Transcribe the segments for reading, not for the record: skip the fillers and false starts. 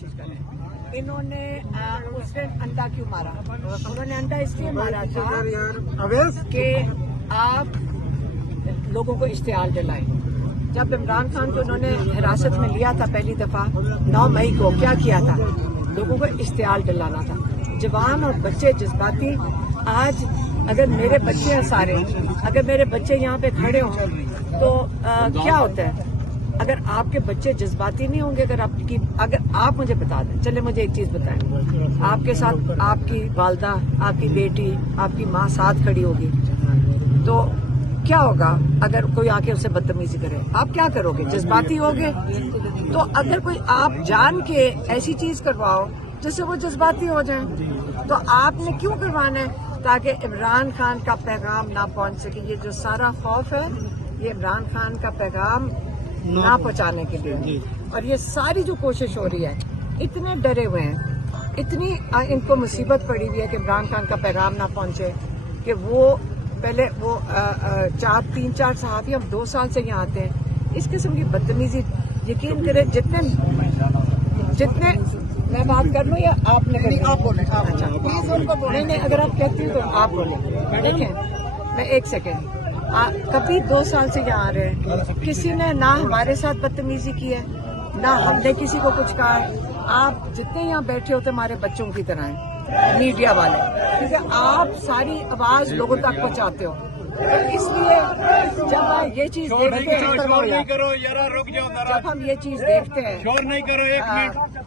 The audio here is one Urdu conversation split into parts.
کوشش کر رہے ہیں. انہوں نے اس نے انڈا کیوں مارا؟ انہوں نے انڈا اس لیے مارا تھا کہ آپ لوگوں کو اشتعال دلائیں. جب عمران خان کو انہوں نے حراست میں لیا تھا پہلی دفعہ 9 مئی کو، کیا کیا تھا؟ لوگوں کو اشتعال دلانا تھا. جوان اور بچے جذباتی. آج اگر میرے بچے ہیں سارے، اگر میرے بچے یہاں پہ کھڑے ہوں تو کیا ہوتا ہے؟ اگر آپ کے بچے جذباتی نہیں ہوں گے، اگر آپ مجھے بتا دیں، چلے مجھے ایک چیز بتائیں، آپ کے ساتھ آپ کی والدہ، آپ کی بیٹی، آپ کی ماں ساتھ کھڑی ہوگی، تو کیا ہوگا اگر کوئی آ کے اسے بدتمیزی کرے؟ آپ کیا کرو گے؟ جذباتی ہوگے. تو اگر کوئی آپ جان کے ایسی چیز کرواؤ جس سے وہ جذباتی ہو جائیں، تو آپ نے کیوں کروانا ہے؟ تاکہ عمران خان کا پیغام نہ پہنچ سکے. یہ جو سارا خوف ہے یہ عمران خان کا پیغام نہ پہنچانے کے لیے. اور یہ ساری جو کوشش ہو رہی ہے، اتنے ڈرے ہوئے ہیں، اتنی ان کو مصیبت پڑی ہوئی ہے کہ عمران خان کا پیغام نہ پہنچے، کہ وہ پہلے وہ 3-4 صحافی ہم 2 سال سے یہاں آتے ہیں. اس قسم کی بدتمیزی یقین کرے جتنے میں بات کر لوں یا آپ نے آپ بولیں؟ اچھا نہیں، اگر آپ کہتی ہیں تو آپ بولیں. دیکھیں میں ایک سیکنڈ، کبھی 2 سال سے یہاں آ رہے ہیں، کسی نے نہ ہمارے ساتھ بدتمیزی کی ہے، نہ ہم نے کسی کو کچھ کہا. آپ جتنے یہاں بیٹھے ہوتے ہمارے بچوں کی طرح ہیں، میڈیا والے، کیونکہ آپ ساری آواز لوگوں تک پہنچاتے ہو. اس لیے جب ہم یہ چیز دیکھتے ہیں، جب ہم یہ چیز دیکھتے ہیں،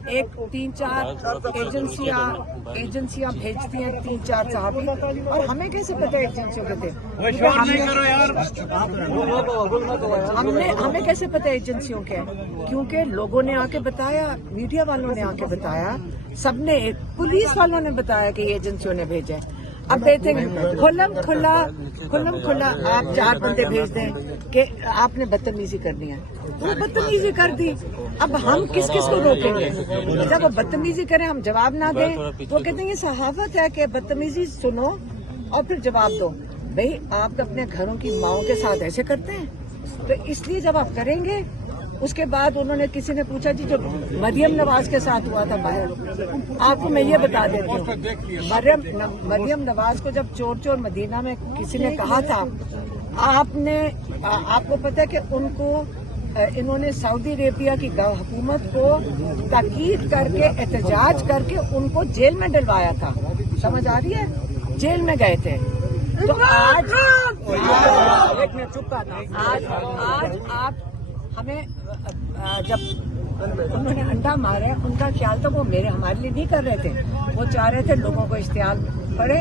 ایک 3-4 ایجنسیاں بھیجتی ہیں 3-4 صحافی، اور ہمیں کیسے پتہ ایجنسیوں کے تھے؟ ہمیں کیسے پتہ ایجنسیوں کے؟ کیونکہ لوگوں نے آ کے بتایا، میڈیا والوں نے آ کے بتایا، سب نے، پولیس والوں نے بتایا کہ یہ ایجنسیوں نے بھیجا ہے. اب دیکھتے ہیں کھلم کھلا آپ 4 بندے بھیج دیں کہ آپ نے بدتمیزی کرنی ہے، وہ بدتمیزی کر دی. اب ہم کس کو روکیں گے؟ جب وہ بدتمیزی کریں ہم جواب نہ دیں تو کہتے ہیں یہ صحافت ہے کہ بدتمیزی سنو اور پھر جواب دو. بھئی آپ اپنے گھروں کی ماؤں کے ساتھ ایسے کرتے ہیں؟ تو اس لیے جب آپ کریں گے، اس کے بعد انہوں نے کسی نے پوچھا جی جو مریم نواز کے ساتھ ہوا تھا باہر، آپ کو میں یہ بتا دیتی ہوں، مریم نواز کو جب چور مدینہ میں کسی نے کہا تھا، آپ کو پتہ ہے کہ ان کو انہوں نے سعودی عربیہ کی حکومت کو تاکید کر کے، احتجاج کر کے ان کو جیل میں ڈلوایا تھا. سمجھ آ رہی ہے؟ جیل میں گئے تھے. تو آج آپ ہمیں، جب انہوں نے انڈا مارا، ان کا خیال تھا وہ ہمارے لیے نہیں کر رہے تھے، وہ چاہ رہے تھے لوگوں کو اشتعال پڑے،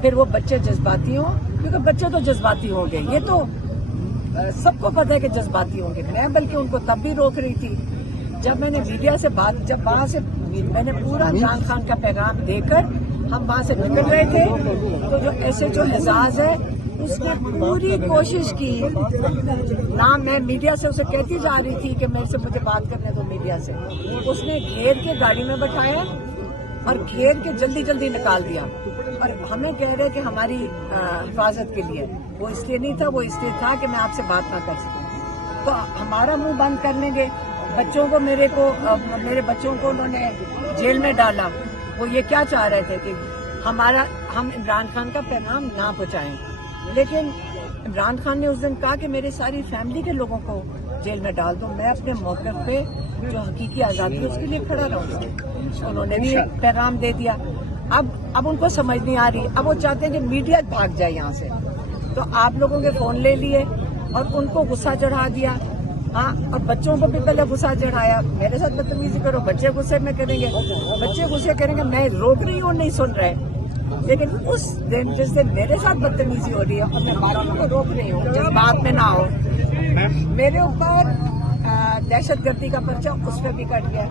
پھر وہ بچے جذباتی ہوں، کیونکہ بچے تو جذباتی ہوں گے، یہ تو سب کو پتہ ہے کہ جذباتی ہوں گے. میں بلکہ ان کو تب بھی روک رہی تھی جب میں نے میڈیا سے جب وہاں سے میں نے پورا عمران خان کا پیغام دے کر ہم وہاں سے نکل رہے تھے، تو جو ایسے جو اعزاز ہے اس نے پوری کوشش کی. نہ میں میڈیا سے اسے کہتی جا رہی تھی کہ میرے سے مجھے بات کرنے دو میڈیا سے، اس نے گھیر کے گاڑی میں بٹھایا اور گھیر کے جلدی نکال دیا. اور ہمیں کہہ رہے کہ ہماری حفاظت کے لیے، وہ اس لیے نہیں تھا، وہ اس لیے تھا کہ میں آپ سے بات نہ کر سکوں. تو ہمارا منہ بند کر لیں گے. بچوں کو میرے بچوں کو انہوں نے جیل میں ڈالا. وہ یہ کیا چاہ رہے تھے کہ ہم عمران خان کا پیغام نہ پہنچائیں. لیکن عمران خان نے اس دن کہا کہ میری ساری فیملی کے لوگوں کو جیل میں ڈال دو، میں اپنے موقف پہ جو حقیقی آزادی ہے اس کے لیے کھڑا رہوں گا. انہوں نے بھی پیغام دے دیا. اب ان کو سمجھ نہیں آ رہی، اب وہ چاہتے ہیں کہ میڈیا بھاگ جائے یہاں سے. تو آپ لوگوں کے فون لے لیے اور ان کو غصہ چڑھا دیا. ہاں، اور بچوں کو بھی پہلے غصہ چڑھایا، میرے ساتھ بدتمیزی کرو، بچے غصے میں کریں گے، بچے غصے کریں گے. میں روک رہی ہوں، نہیں سن رہے. لیکن اس دن جس دن میرے ساتھ بدتمیزی ہو رہی ہے اور میں باقیوں کو روک رہی ہوں جذبات میں نہ ہو، میرے اوپر دہشت گردی کا پرچہ اس پہ بھی کٹ گیا.